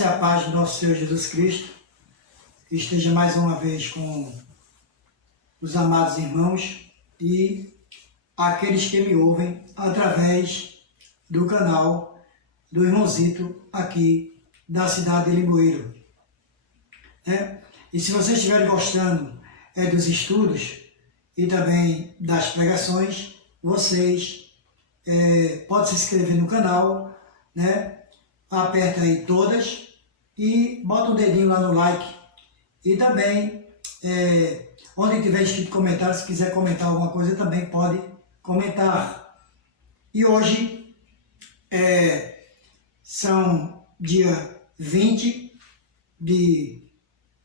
graça e a paz do nosso Senhor Jesus Cristo esteja mais uma vez com os amados irmãos e aqueles que me ouvem através do canal do Irmãozito aqui da cidade de Limoeiro. E se vocês estiverem gostando dos estudos e também das pregações, vocês podem se inscrever no canal, aperta aí todas e bota um dedinho lá no like. E também, onde tiver escrito comentário, se quiser comentar alguma coisa, também pode comentar. E hoje são dia 20 de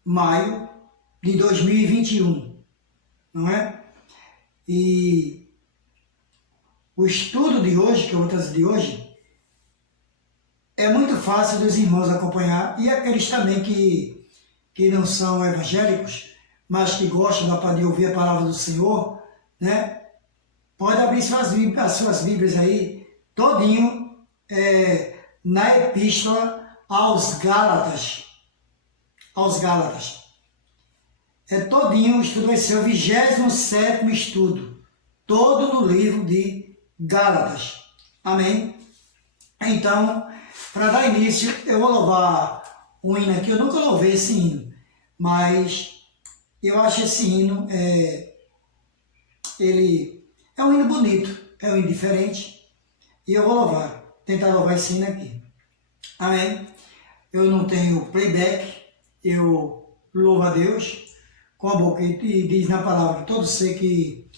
maio de 2021, não é? E o estudo de hoje, que eu vou trazer de hoje, é muito fácil dos irmãos acompanhar, e aqueles também que não são evangélicos, mas que gostam de ouvir a palavra do Senhor, pode abrir as suas Bíblias aí, todinho, na Epístola aos Gálatas. Todinho o estudo vai ser o 27º estudo, todo no livro de Gálatas. Amém? Então, para dar início, eu vou louvar um hino aqui. Eu nunca louvei esse hino, mas eu acho esse hino, ele é um hino bonito, é um hino diferente, e eu vou tentar louvar esse hino aqui. Amém? Eu não tenho playback, eu louvo a Deus com a boca, e diz na palavra que todo ser que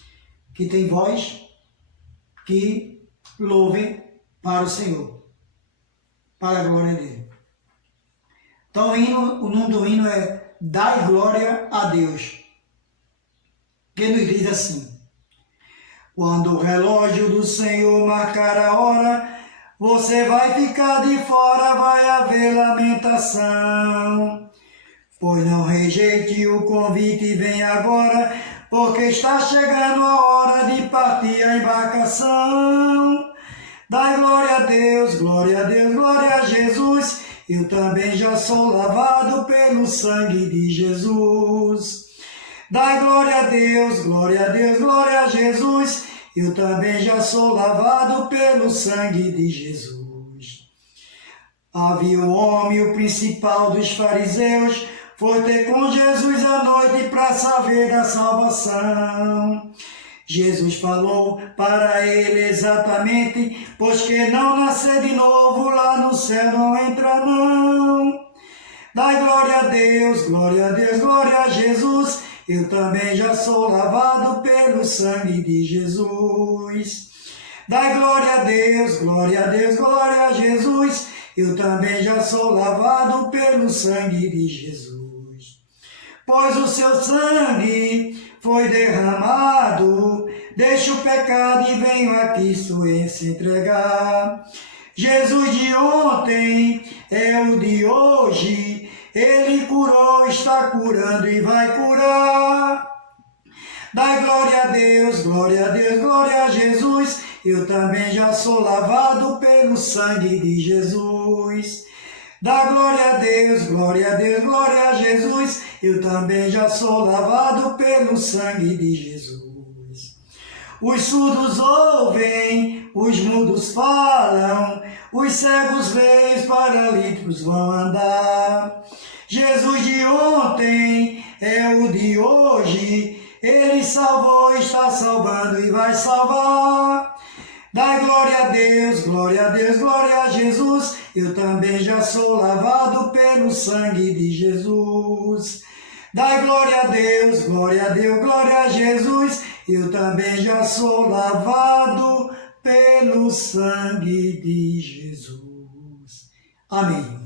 tem voz, que louve para o Senhor, para a glória dele. Então o nome do hino é Dai Glória a Deus, que nos diz assim: quando o relógio do Senhor marcar a hora, você vai ficar de fora, vai haver lamentação. Pois não rejeite o convite e vem agora, porque está chegando a hora de partir a embarcação. Dai glória a Deus, glória a Deus, glória a Jesus. Eu também já sou lavado pelo sangue de Jesus. Dai glória a Deus, glória a Deus, glória a Jesus. Eu também já sou lavado pelo sangue de Jesus. Havia um homem, o principal dos fariseus, foi ter com Jesus à noite para saber da salvação. Jesus falou para ele exatamente: pois que não nascer de novo, lá no céu não entra não. Dai glória a Deus, glória a Deus, glória a Jesus. Eu também já sou lavado pelo sangue de Jesus. Dai glória a Deus, glória a Deus, glória a Jesus. Eu também já sou lavado pelo sangue de Jesus. Pois o seu sangue foi derramado, deixa o pecado e venho a Cristo em se entregar. Jesus de ontem é o de hoje, Ele curou, está curando e vai curar. Dai glória a Deus, glória a Deus, glória a Jesus. Eu também já sou lavado pelo sangue de Jesus. Dá glória a Deus, glória a Deus, glória a Jesus. Eu também já sou lavado pelo sangue de Jesus. Os surdos ouvem, os mudos falam, os cegos veem, os paralíticos vão andar. Jesus de ontem é o de hoje, Ele salvou, está salvando e vai salvar. Dai glória a Deus, glória a Deus, glória a Jesus. Eu também já sou lavado pelo sangue de Jesus. Dai glória a Deus, glória a Deus, glória a Jesus. Eu também já sou lavado pelo sangue de Jesus. Amém.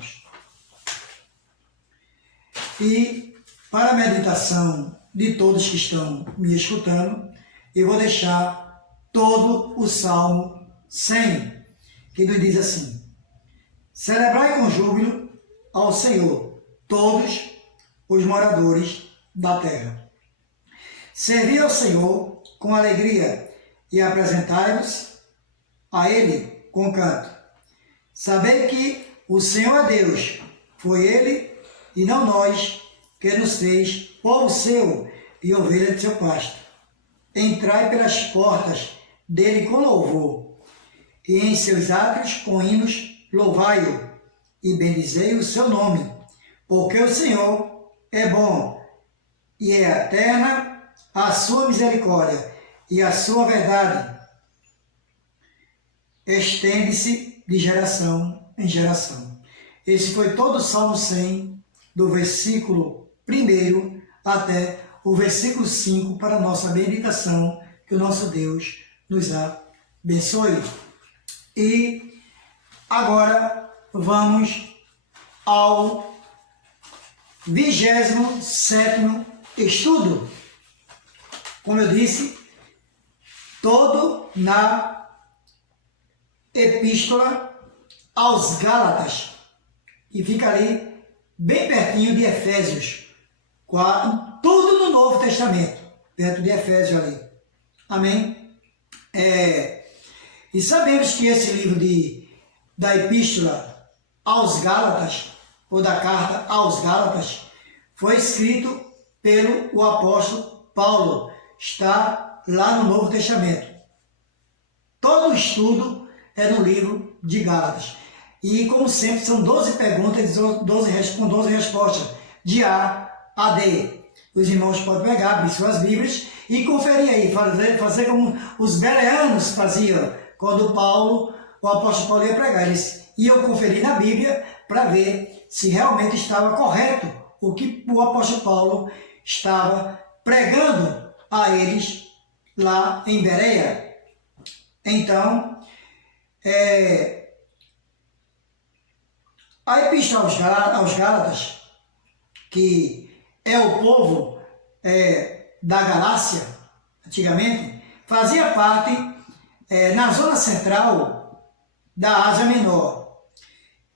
E para a meditação de todos que estão me escutando, eu vou deixar todo o Salmo 100, que nos diz assim: celebrai com júbilo ao Senhor todos os moradores da terra. Servi ao Senhor com alegria e apresentai-vos a Ele com canto. Sabei que o Senhor é Deus, Foi ele, e não nós, que nos fez povo seu e ovelha de seu pasto. Entrai pelas portas dele com louvor, e em seus átrios com hinos louvai-o, e bendizei o seu nome, porque o Senhor é bom, e é eterna a sua misericórdia, e a sua verdade estende-se de geração em geração. Esse foi todo o Salmo 100, do versículo 1 até o versículo 5, para a nossa meditação, que o nosso Deus nos abençoe. E agora vamos ao 27º estudo. Como eu disse, todo na Epístola aos Gálatas, e fica ali bem pertinho de Efésios 4, tudo no Novo Testamento, perto de Efésios ali. Amém? E sabemos que esse livro da Epístola aos Gálatas, ou da Carta aos Gálatas, foi escrito pelo apóstolo Paulo, está lá no Novo Testamento. Todo o estudo é no livro de Gálatas. E, como sempre, são 12 perguntas com 12 respostas, de A a D. Os irmãos podem pegar, abrir suas Bíblias e conferir aí, fazer como os bereanos faziam, quando o apóstolo Paulo ia pregar. Eles iam conferir na Bíblia para ver se realmente estava correto o que o apóstolo Paulo estava pregando a eles lá em Bereia. Então, a Epístola aos Gálatas, que é o povo da Galácia, antigamente, fazia parte na zona central da Ásia Menor,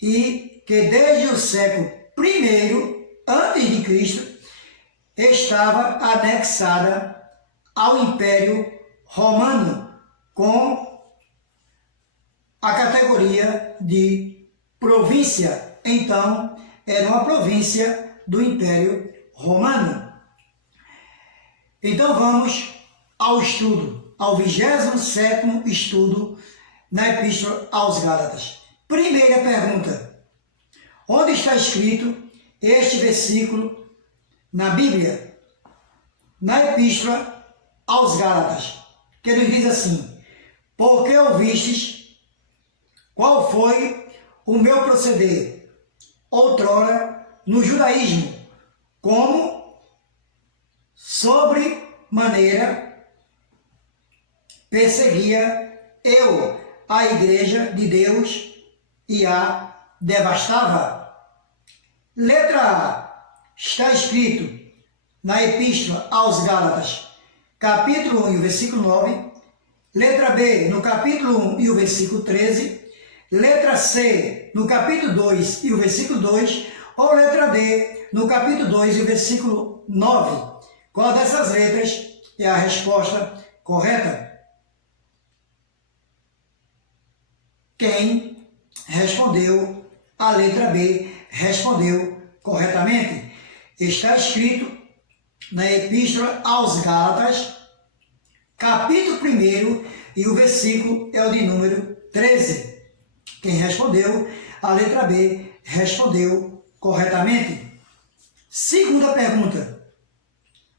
e que desde o século I antes de Cristo estava anexada ao Império Romano, com a categoria de província. Então, era uma província do Império Romano. Então, vamos ao estudo, ao 27º estudo na Epístola aos Gálatas. Primeira pergunta: onde está escrito este versículo na Bíblia? Na Epístola aos Gálatas, que nos diz assim: porque ouvistes qual foi o meu proceder outrora no judaísmo, como sobremaneira perseguia eu a igreja de Deus e a devastava. Letra A, está escrito na Epístola aos Gálatas, capítulo 1 e o versículo 9. Letra B, no capítulo 1 e o versículo 13. Letra C, no capítulo 2 e o versículo 2. Ou letra D, no capítulo 2 e o versículo 9. Qual dessas letras é a resposta correta? Quem respondeu a letra B respondeu corretamente. Está escrito na Epístola aos Gálatas, capítulo 1 e o versículo é o de número 13. Quem respondeu a letra B respondeu corretamente. Segunda pergunta: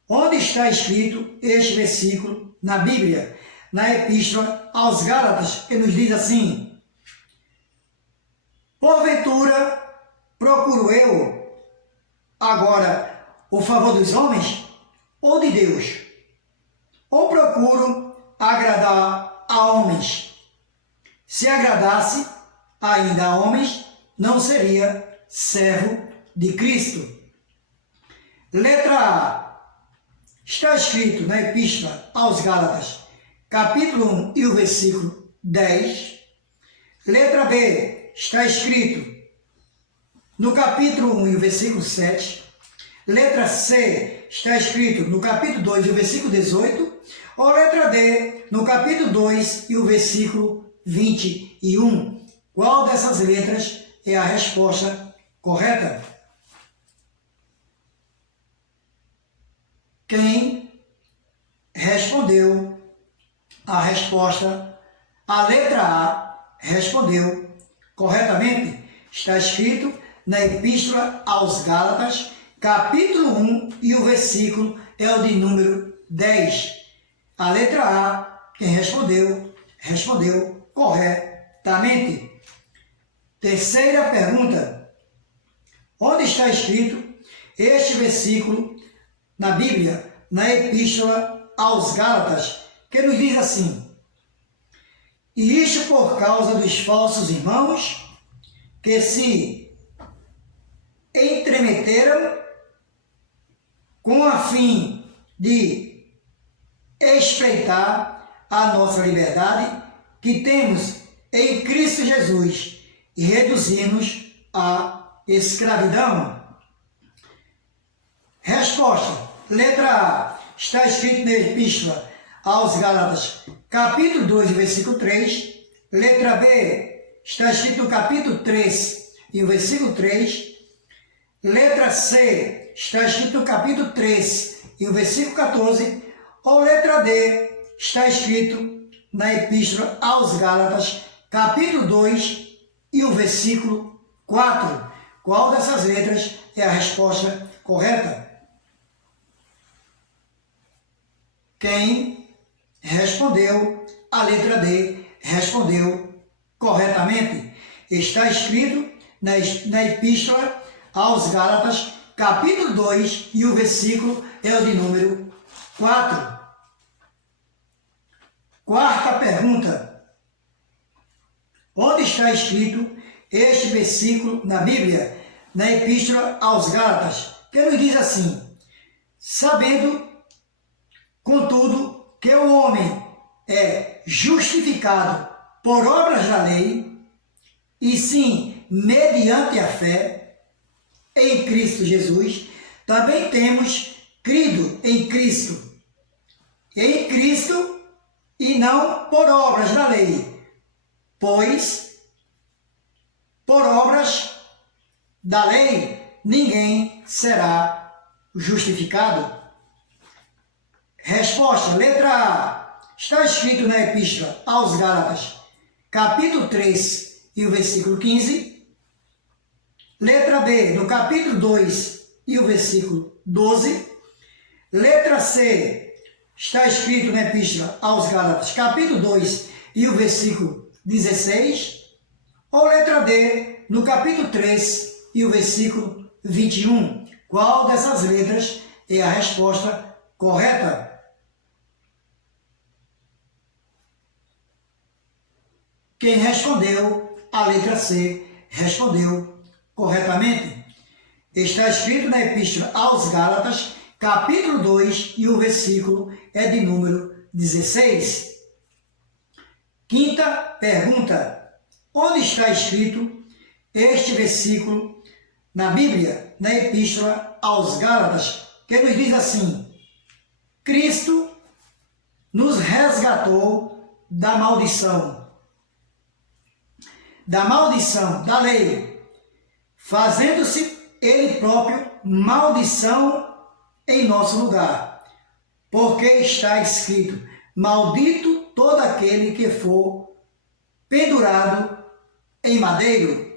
onde está escrito este versículo na Bíblia? Na Epístola aos Gálatas, que nos diz assim: porventura procuro eu agora o favor dos homens ou de Deus? Ou procuro agradar a homens? Se agradasse ainda a homens, não seria servo de Cristo. Letra A, está escrito na Epístola aos Gálatas, capítulo 1 e o versículo 10. Letra B, está escrito no capítulo 1 e o versículo 7. Letra C, está escrito no capítulo 2 e o versículo 18. Ou letra D, no capítulo 2 e o versículo 21. Qual dessas letras é a resposta correta? Quem respondeu a resposta, a letra A, respondeu corretamente. Está escrito na Epístola aos Gálatas, capítulo 1, e o versículo é o de número 10. A letra A, quem respondeu, respondeu corretamente. Terceira pergunta. Onde está escrito este versículo na Bíblia, na Epístola aos Gálatas, que nos diz assim: e isto por causa dos falsos irmãos que se entremeteram com a fim de espreitar a nossa liberdade que temos em Cristo Jesus e reduzir-nos à escravidão. Resposta. Letra A. Está escrito na Epístola aos Gálatas, capítulo 2, versículo 3. Letra B. Está escrito no capítulo 3 e o versículo 3. Letra C. Está escrito no capítulo 3 e o versículo 14. Ou letra D. Está escrito na Epístola aos Gálatas, capítulo 2 e o versículo 4. Qual dessas letras é a resposta correta? Quem respondeu a letra D respondeu corretamente. Está escrito na Epístola aos Gálatas, capítulo 2, e o versículo é o de número 4. Quarta pergunta. Onde está escrito este versículo na Bíblia, na Epístola aos Gálatas, que nos diz assim: sabendo, contudo, que o homem é justificado por obras da lei, e sim mediante a fé em Cristo Jesus, também temos crido em Cristo e não por obras da lei, pois por obras da lei ninguém será justificado. Resposta, letra A. Está escrito na Epístola aos Gálatas, capítulo 3 e o versículo 15. Letra B, no capítulo 2 e o versículo 12. Letra C, está escrito na Epístola aos Gálatas, capítulo 2 e o versículo 16. Ou letra D, no capítulo 3 e o versículo 21. Qual dessas letras é a resposta correta? Quem respondeu a letra C respondeu corretamente. Está escrito na Epístola aos Gálatas, capítulo 2, e o versículo é de número 16. Quinta pergunta. Onde está escrito este versículo na Bíblia, na Epístola aos Gálatas, que nos diz assim: Cristo nos resgatou da maldição da lei, fazendo-se ele próprio maldição em nosso lugar, porque está escrito: maldito todo aquele que for pendurado em madeiro.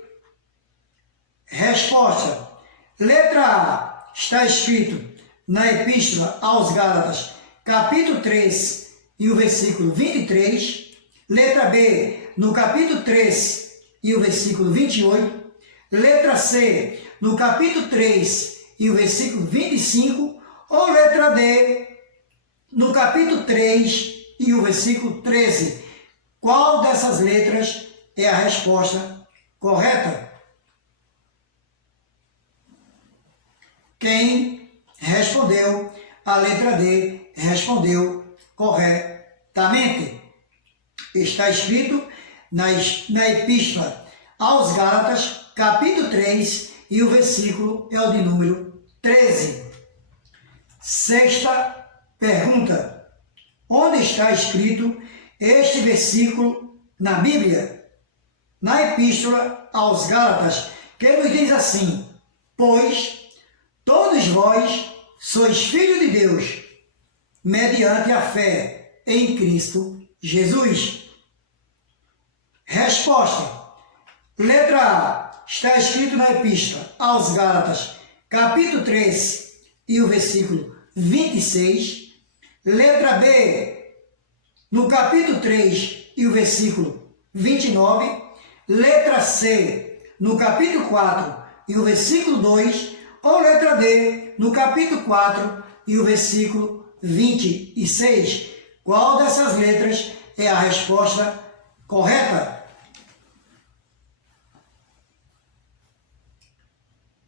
Resposta. Letra A. Está escrito na Epístola aos Gálatas, capítulo 3 e o versículo 23. Letra B. No capítulo 3 e o versículo 28. Letra C. No capítulo 3 e o versículo 25. Ou letra D. No capítulo 3 e o versículo 13. Qual dessas letras é a resposta correta? Quem respondeu a letra D respondeu corretamente. Está escrito na Epístola aos Gálatas, capítulo 3, e o versículo é o de número 13. Sexta pergunta. Onde está escrito este versículo na Bíblia? Na Epístola aos Gálatas, que nos diz assim: pois todos vós sois filhos de Deus, mediante a fé em Cristo Jesus. Resposta. Letra A. Está escrito na Epístola aos Gálatas, capítulo 3, e o versículo 26. Letra B. No capítulo 3 e o versículo 29. Letra C. No capítulo 4 e o versículo 2. Ou letra D. No capítulo 4 e o versículo 26. Qual dessas letras é a resposta correta?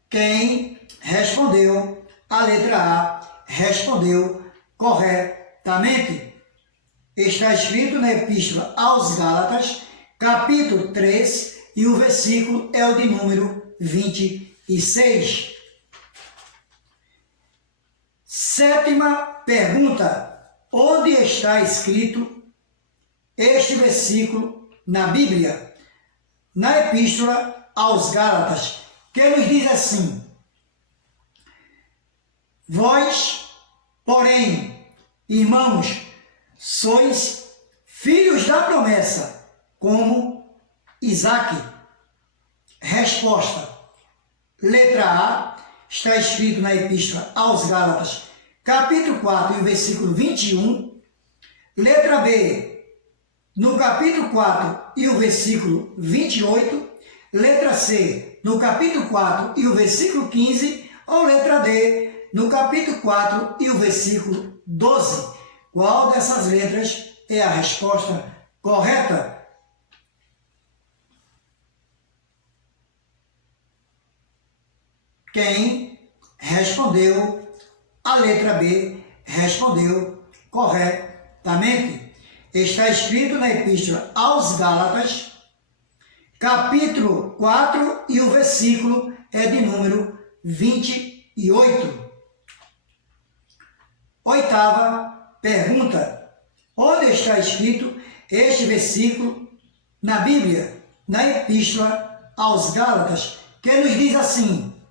Quem respondeu a letra A respondeu corretamente. Está escrito na Epístola aos Gálatas, capítulo 3, e o versículo é o de número 26. Sétima pergunta. Onde está escrito este versículo na Bíblia? Na Epístola aos Gálatas, que nos diz assim: vós, porém, irmãos, sois filhos da promessa, como Isaque. Resposta. Letra A. Está escrito na Epístola aos Gálatas, capítulo 4, e o versículo 21. Letra B. No capítulo 4 e o versículo 28. Letra C. No capítulo 4 e o versículo 15. Ou letra D. No capítulo 4 e o versículo 12. Qual dessas letras é a resposta correta? Quem respondeu a letra B respondeu corretamente. Está escrito na Epístola aos Gálatas, capítulo 4, e o versículo é de número 28. Oitava pergunta. Onde está escrito este versículo na Bíblia? Na Epístola aos Gálatas, que nos diz assim: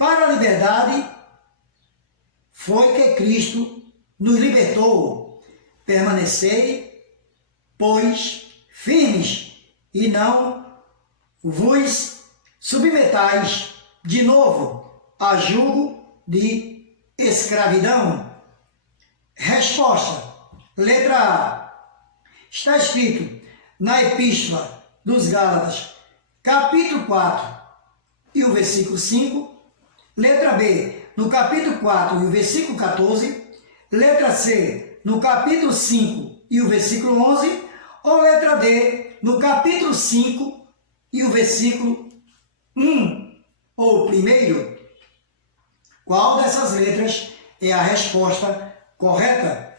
para a liberdade foi que Cristo nos libertou. Permanecei, pois, firmes, e não vos submetais de novo a jugo de escravidão. Resposta. Letra A. Está escrito na Epístola dos Gálatas, capítulo 4 e o versículo 5. Letra B. No capítulo 4 e o versículo 14. Letra C. No capítulo 5 e o versículo 11. Ou letra D. No capítulo 5 e o versículo 1. Ou primeiro. Qual dessas letras é a resposta correta?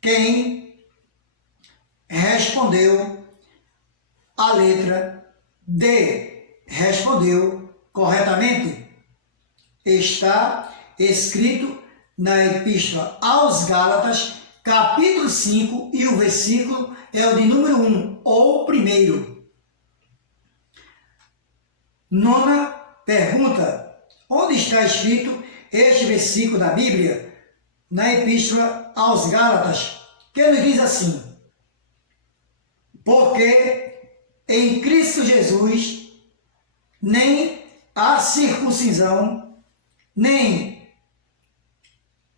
Quem respondeu a letra D respondeu corretamente. Está escrito na Epístola aos Gálatas, capítulo 5, e o versículo é o de número 1, ou primeiro. Nona pergunta. Onde está escrito este versículo da Bíblia? Na Epístola aos Gálatas, que nos diz assim: porque em Cristo Jesus nem a circuncisão, nem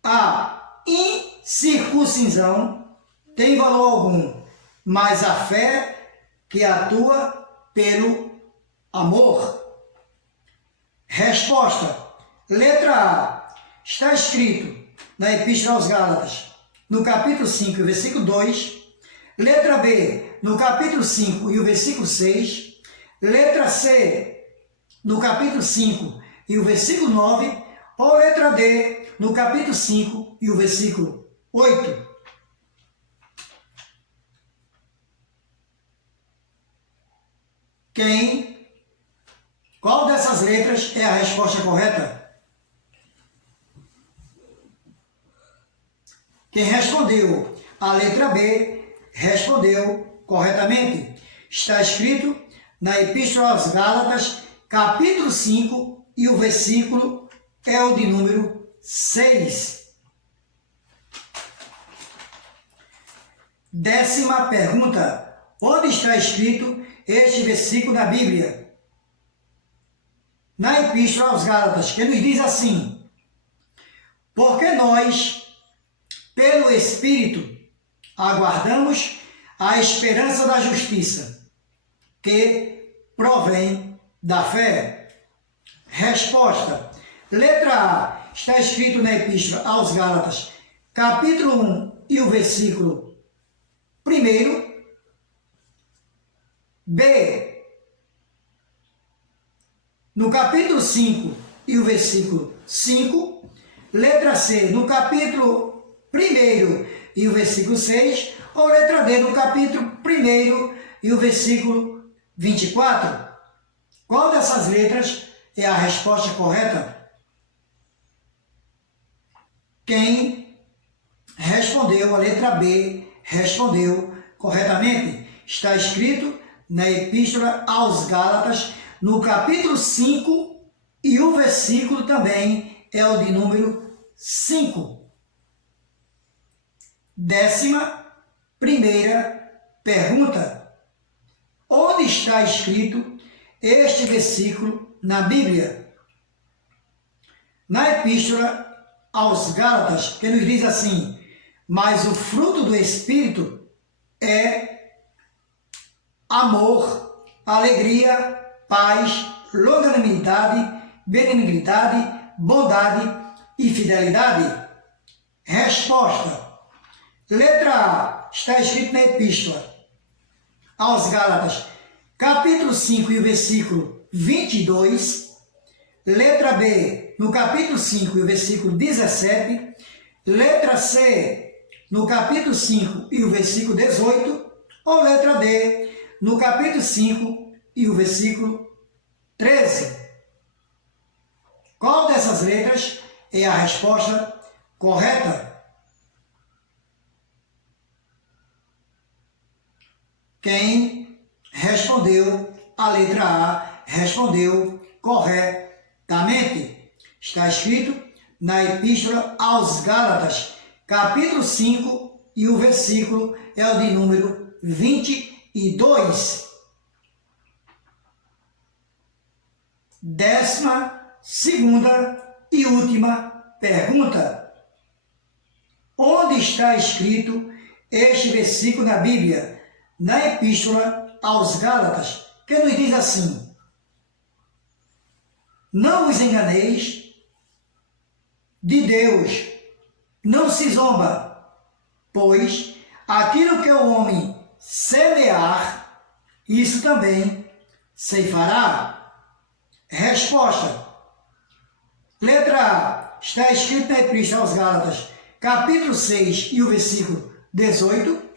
a incircuncisão tem valor algum, mas a fé que atua pelo amor. Resposta. Letra A. Está escrito na Epístola aos Gálatas, no capítulo 5, versículo 2. Letra B. No capítulo 5 e o versículo 6. Letra C. No capítulo 5 e o versículo 9. Ou letra D. No capítulo 5 e o versículo 8. Qual dessas letras é a resposta correta? Quem respondeu a letra B respondeu corretamente. Está escrito na Epístola aos Gálatas, capítulo 5, e o versículo é o de número 6. 10ª pergunta. Onde está escrito este versículo na Bíblia? Na Epístola aos Gálatas, que nos diz assim: porque nós, pelo Espírito, aguardamos a esperança da justiça, que provém da fé. Resposta. Letra A. Está escrito na Epístola aos Gálatas, capítulo 1 e o versículo 1. B. No capítulo 5 e o versículo 5. Letra C. No capítulo 1 e o versículo 6. Ou letra D. No capítulo 1 e o versículo 24. Qual dessas letras é a resposta correta? Quem respondeu a letra B respondeu corretamente. Está escrito na Epístola aos Gálatas, no capítulo 5, e o versículo também é o de número 5. 11ª pergunta. Onde está escrito este versículo na Bíblia? Na Epístola aos Gálatas, que nos diz assim: mas o fruto do Espírito é amor, alegria, paz, longanimidade, benignidade, bondade e fidelidade. Resposta. Letra A. Está escrito na Epístola aos Gálatas, capítulo 5 e o versículo 22. Letra B. No capítulo 5 e o versículo 17. Letra C. No capítulo 5 e o versículo 18. Ou letra D. No capítulo 5 e o versículo 13. Qual dessas letras é a resposta correta? Quem respondeu a letra A respondeu corretamente. Está escrito na Epístola aos Gálatas, capítulo 5, e o versículo é o de número 22. 12ª e última pergunta. Onde está escrito este versículo na Bíblia? Na Epístola aos Gálatas, que nos diz assim: não vos enganeis, de Deus não se zomba, pois aquilo que o homem semear, isso também ceifará. Resposta. Letra A. Está escrito na Epístola aos Gálatas, capítulo 6 e o versículo 18.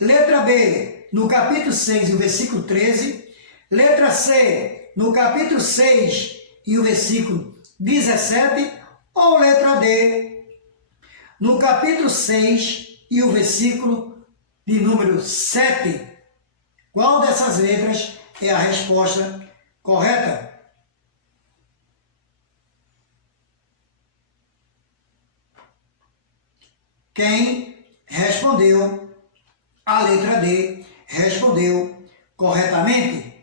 Letra B. No capítulo 6 e o versículo 13. Letra C. No capítulo 6 e o versículo 17. Ou letra D. No capítulo 6 e o versículo de número 7. Qual dessas letras é a resposta correta? Quem respondeu a letra D respondeu corretamente.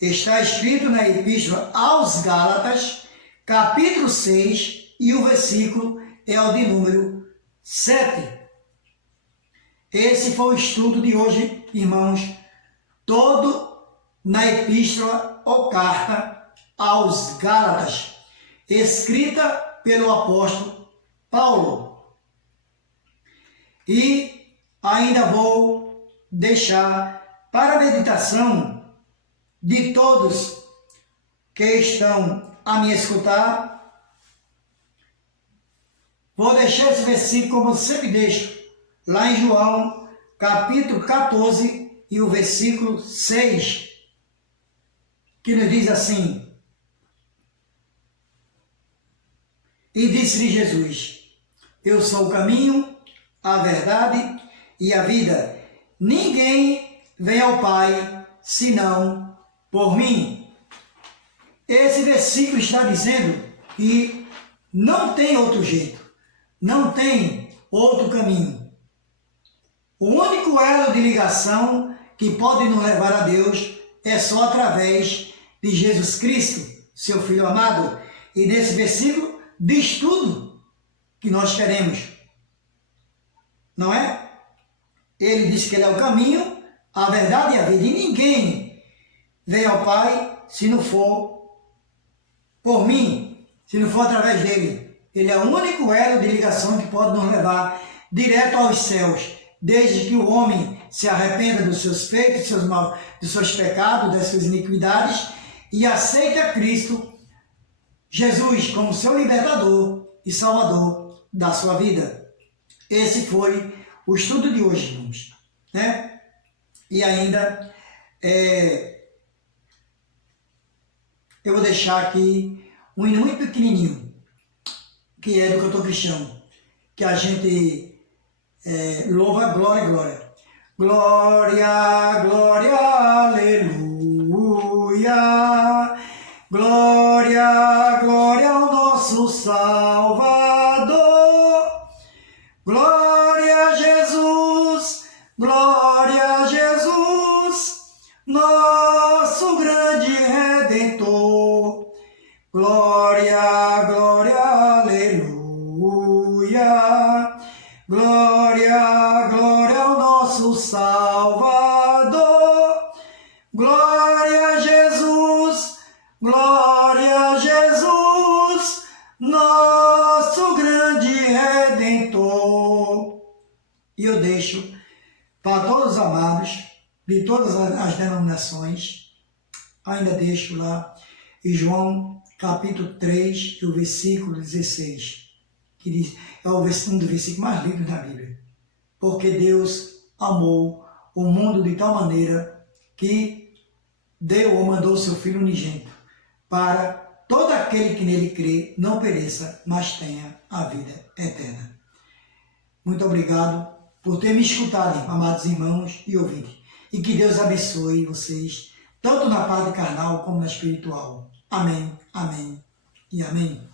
Está escrito na Epístola aos Gálatas, capítulo 6, e o versículo é o de número 7. Esse foi o estudo de hoje, irmãos, todo na Epístola ou Carta aos Gálatas, escrita pelo apóstolo Paulo. E ainda vou deixar para a meditação de todos que estão a me escutar. Vou deixar esse versículo, como eu sempre deixo, lá em João, capítulo 14 e o versículo 6, que nos diz assim: e disse-lhe Jesus: eu sou o caminho, a verdade e a vida. Ninguém vem ao Pai senão por mim. Esse versículo está dizendo que não tem outro jeito, não tem outro caminho. O único elo de ligação que pode nos levar a Deus é só através de Jesus Cristo, seu Filho amado. E nesse versículo diz tudo que nós queremos, não é? Ele diz que ele é o caminho, a verdade e a vida. E ninguém vem ao Pai se não for por mim, se não for através dele. Ele é o único elo de ligação que pode nos levar direto aos céus, desde que o homem se arrependa dos seus feitos, dos seus pecados, das suas iniquidades e aceite a Cristo, Jesus, como seu libertador e salvador da sua vida. Esse foi o estudo de hoje, irmãos, né? E ainda eu vou deixar aqui um hino muito pequenininho, que é do cantor cristão, que a gente louva, glória, glória. Glória, glória, aleluia. Glória, glória ao nosso Salvador. Glória a Jesus, nosso grande Redentor. Glória, glória, aleluia. Glória, glória ao nosso Salvador. Glória a Jesus, nosso grande Redentor. E eu deixo para todos os amados de todas as denominações, ainda deixo lá em João capítulo 3, e o versículo 16, que diz, é um dos versículos mais lindos da Bíblia. Porque Deus amou o mundo de tal maneira que deu ou mandou o seu Filho unigênito, para todo aquele que nele crê não pereça, mas tenha a vida eterna. Muito obrigado por ter me escutado, amados irmãos e ouvintes. E que Deus abençoe vocês, tanto na parte carnal como na espiritual. Amém, amém e amém.